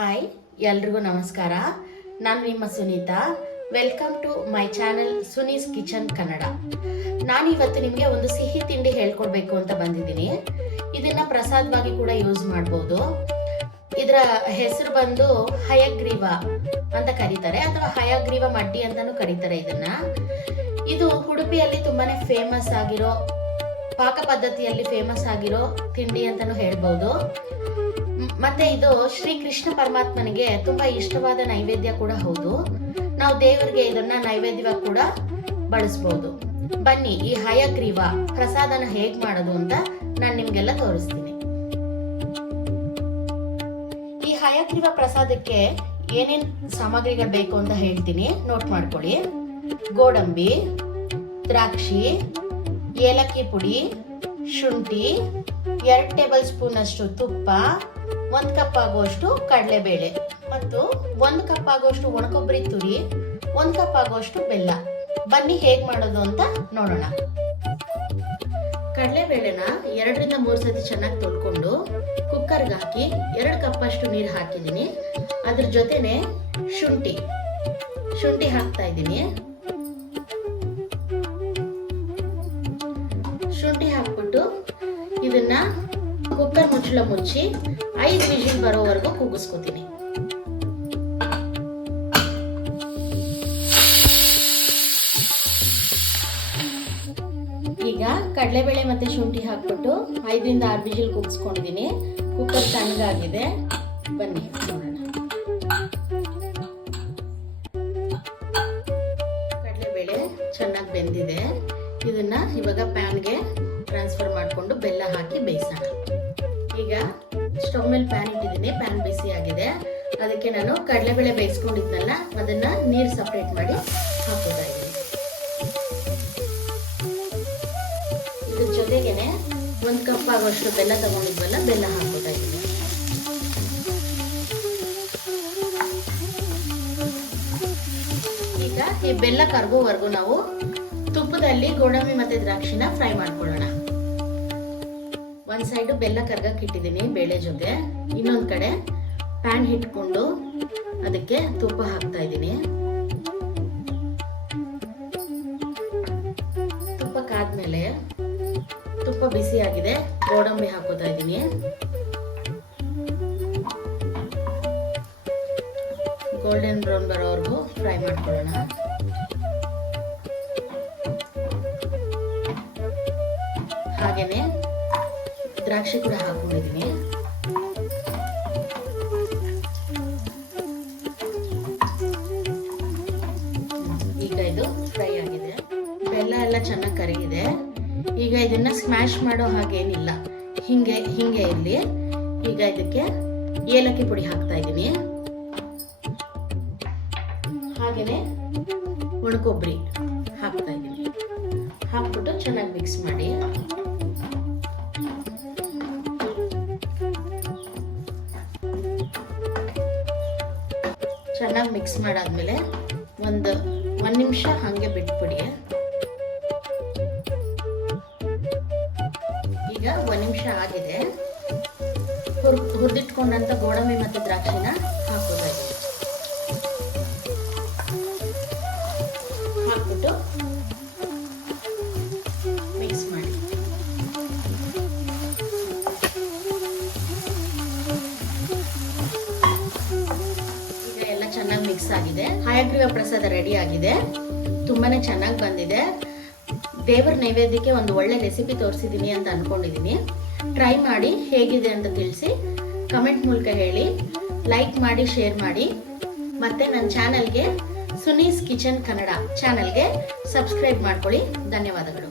Hi, ಎಲ್ರಿಗೂ ನಮಸ್ಕಾರ. ನಾನು ನಿಮ್ಮ Sunita. Welcome to my channel Suni's kitchen Kannada. ನಾನಿವತ್ತು ನಿಮಗೆ ಒಂದು ಸಿಹಿ ತಿಂಡಿ ಹೇಳ್ಕೊಡ್ಬೇಕು ಅಂತ ಬಂದಿದ್ದೀನಿ. ಇದನ್ನ ಪ್ರಸಾದವಾಗಿ ಕೂಡ ಯೂಸ್ ಮಾಡ್ಬೋದು. ಇದರ ಹೆಸರು ಬಂದು ಹಯಗ್ರೀವ ಅಂತ ಕರೀತಾರೆ, ಅಥವಾ ಹಯಗ್ರೀವ ಮಡ್ಡಿ ಅಂತಾನೂ ಕರೀತಾರೆ ಇದನ್ನ. ಇದು ಉಡುಪಿಯಲ್ಲಿ ತುಂಬಾನೇ ಫೇಮಸ್ ಆಗಿರೋ, ಪಾಕ ಪದ್ಧತಿಯಲ್ಲಿ ಫೇಮಸ್ ಆಗಿರೋ ತಿಂಡಿ ಅಂತಾನೂ ಹೇಳ್ಬೋದು. ಮತ್ತೆ ಇದು ಶ್ರೀ ಕೃಷ್ಣ ಪರಮಾತ್ಮನಿಗೆ ತುಂಬಾ ಇಷ್ಟವಾದ ನೈವೇದ್ಯ ಕೂಡ ಹೌದು. ನಾವು ದೇವರಿಗೆ ಇದನ್ನ ನೈವೇದ್ಯವಾಗಿ ಕೂಡ ಬಳಸಬಹುದು. ಬನ್ನಿ, ಈ ಹಯಗ್ರೀವ ಪ್ರಸಾದನ ಹೇಗ್ ಮಾಡೋದು ಅಂತ ನಾನು ನಿಮ್ಗೆಲ್ಲ ತೋರಿಸ್ತೀನಿ. ಈ ಹಯಗ್ರೀವ ಪ್ರಸಾದಕ್ಕೆ ಏನೇನ್ ಸಾಮಗ್ರಿಗಳು ಬೇಕು ಅಂತ ಹೇಳ್ತೀನಿ, ನೋಟ್ ಮಾಡ್ಕೊಳ್ಳಿ. ಗೋಡಂಬಿ, ದ್ರಾಕ್ಷಿ, ಏಲಕ್ಕಿ ಪುಡಿ, ಶುಂಠಿ, 2 ಟೇಬಲ್ ಸ್ಪೂನ್ ಅಷ್ಟು ತುಪ್ಪ, 1 ಕಪ್ ಆಗುವಷ್ಟು ಕಡಲೆಬೇಳೆ ಮತ್ತು 1 ಕಪ್ ಆಗುವಷ್ಟು ಒಣಕೊಬ್ಬರಿ ತುರಿ, 1 ಕಪ್ ಆಗುವಷ್ಟು ಬೆಲ್ಲ. ಬನ್ನಿ ಹೇಗ್ ಮಾಡೋದು ಅಂತ ನೋಡೋಣ. ಕಡಲೆಬೇಳೆನ 2ರಿಂದ 3 ಸತಿ ಚೆನ್ನಾಗಿ ತೊಳ್ಕೊಂಡು ಕುಕ್ಕರ್ಗೆ ಹಾಕಿ 2 ಕಪ್ ಅಷ್ಟು ನೀರು ಹಾಕಿದ್ದೀನಿ. ಅದ್ರ ಜೊತೆನೆ ಶುಂಠಿ ಹಾಕ್ತಾ ಇದ್ದೀನಿ. ಶುಂಠಿ ಹಾಕ್ಬಿಟ್ಟು ಇದನ್ನ ಕುಕ್ಕರ್ ಮುಚ್ಚಳ ಮುಚ್ಚಿ 5 ವಿಜಿಲ್ ಬರೋವರೆಗೂ ಕೂಗಿಸ್ಕೊತೀನಿ. ಈಗ ಕಡಲೆಬೇಳೆ ಮತ್ತೆ ಶುಂಠಿ ಹಾಕ್ಬಿಟ್ಟು 5ರಿಂದ 6 ವಿಜಿಲ್ ಕೂಗಿಸ್ಕೊಂಡಿದ್ದೀನಿ. ಕುಕ್ಕರ್ ತಣ್ಣಗಾಗಿದೆ. ಬನ್ನಿ ನೋಡೋಣ. ಕಡಲೆಬೇಳೆ ಚೆನ್ನಾಗಿ ಬೆಂದಿದೆ. ಇದನ್ನ ಇವಾಗ ಪ್ಯಾನ್ಗೆ ಟ್ರಾನ್ಸ್ಫರ್ ಮಾಡಿಕೊಂಡು ಬೆಲ್ಲ ಹಾಕಿ ಬೇಯಿಸೋಣ. ಈಗ ಸ್ಟವ್ ಮೇಲೆ ಪ್ಯಾನ್ ಇಟ್ಟಿದ್ದೀನಿ. ಪ್ಯಾನ್ ಬಿಸಿ ಆಗಿದೆ. ಅದಕ್ಕೆ ನಾನು ಕಡಲೆಬೇಳೆ ಬೇಯಿಸ್ಕೊಂಡಿದ್ನಲ್ಲ, ಅದನ್ನ ನೀರು ಸಪ್ರೇಟ್ ಮಾಡಿ ಹಾಕೋತಾ ಇದ್ದೀನಿ. ಇದ್ರ ಜೊತೆಗೇನೆ 1 ಕಪ್ ಆಗೋಷ್ಟು ಬೆಲ್ಲ ತಗೊಂಡಿದ್ವಲ್ಲ, ಬೆಲ್ಲ ಹಾಕೋತಾ ಇದ್ದೀನಿ. ಈಗ ಈ ಬೆಲ್ಲ ಕರಗೋವರೆಗೂ ನಾವು ತುಪ್ಪದಲ್ಲಿ ಗೋಡಂಬಿ ಮತ್ತೆ ದ್ರಾಕ್ಷಿನ ಫ್ರೈ ಮಾಡ್ಕೊಳ್ಳೋಣ. ಒಂದ್ ಸೈಡ್ ಬೆಲ್ಲ ಕರ್ಗಕ್ಕೆ ಇಟ್ಟಿದ್ದೀನಿ ಬೇಳೆ ಜೊತೆ. ಇನ್ನೊಂದ್ ಕಡೆ ಪ್ಯಾನ್ ಇಟ್ಕೊಂಡು ಅದಕ್ಕೆ ತುಪ್ಪ ಹಾಕ್ತಾ ಇದ್ದೀನಿ. ತುಪ್ಪ ಕಾದ್ಮೇಲೆ, ತುಪ್ಪ ಬಿಸಿ ಆಗಿದೆ, ಗೋಡಂಬಿ ಹಾಕೋತಾ ಇದ್ದೀನಿ. ಗೋಲ್ಡನ್ ಬ್ರೌನ್ ಬರೋವರೆಗೂ ಫ್ರೈ ಮಾಡ್ಕೊಳ್ಳೋಣ. ಹಾಗೇನೆ ದ್ರಾಕ್ಷಿ ಕೂಡ ಹಾಕೊಂಡಿದ್ದೀನಿ. ಈಗ ಇದು ಫ್ರೈ ಆಗಿದೆ. ಬೆಲ್ಲ ಎಲ್ಲ ಚೆನ್ನಾಗಿ ಕರಗಿದೆ. ಈಗ ಇದನ್ನ ಸ್ಮ್ಯಾಶ್ ಮಾಡೋ ಹಾಗೇನಿಲ್ಲ, ಹಿಂಗೆ ಇರಲಿ. ಈಗ ಇದಕ್ಕೆ ಏಲಕ್ಕಿ ಪುಡಿ ಹಾಕ್ತಾ ಇದ್ದೀನಿ. ಹಾಗೇನೆ ಒಣಕೊಬ್ಬರಿ ಹಾಕ್ತಾ ಇದ್ದೀನಿ. ಹಾಕ್ಬಿಟ್ಟು ಚೆನ್ನಾಗಿ ಮಿಕ್ಸ್ ಮಾಡಿ. ಚೆನ್ನಾಗಿ ಮಿಕ್ಸ್ ಮಾಡಾದ್ಮೇಲೆ ಒಂದು ನಿಮಿಷ ಹಾಗೆ ಬಿಟ್ಬಿಡಿ. ಈಗ 1 ನಿಮಿಷ ಆಗಿದೆ. ಹುರಿದಿಟ್ಕೊಂಡಂತ ಗೋಡಂಬಿ ಮತ್ತೆ ದ್ರಾಕ್ಷಿನ ಹಾಕೋತಾ ಇದ್ದೀನಿ. ಹಾಕ್ಬಿಟ್ಟು ಮಿಕ್ಸ್ ಮಾಡಿ. ಚೆನ್ನಾಗಿ ಮಿಕ್ಸ್ ಆಗಿದೆ. ಹಯಗ್ರೀವ ಪ್ರಸಾದ ರೆಡಿ ಆಗಿದೆ. ತುಂಬಾನೇ ಚೆನ್ನಾಗಿ ಬಂದಿದೆ. ದೇವರ ನೈವೇದ್ಯಕ್ಕೆ ಒಂದು ಒಳ್ಳೆ ರೆಸಿಪಿ ತೋರಿಸಿದ್ದೀನಿ ಅಂತ ಅನ್ಕೊಂಡಿದ್ದೀನಿ. ಟ್ರೈ ಮಾಡಿ ಹೇಗಿದೆ ಅಂತ ತಿಳಿಸಿ ಕಮೆಂಟ್ ಮೂಲಕ ಹೇಳಿ. ಲೈಕ್ ಮಾಡಿ, ಶೇರ್ ಮಾಡಿ. ಮತ್ತೆ ನನ್ನ ಚಾನೆಲ್ಗೆ ಸುನೀಸ್ ಕಿಚನ್ ಕನ್ನಡ ಚಾನೆಲ್ಗೆ ಸಬ್ಸ್ಕ್ರೈಬ್ ಮಾಡ್ಕೊಳ್ಳಿ. ಧನ್ಯವಾದಗಳು.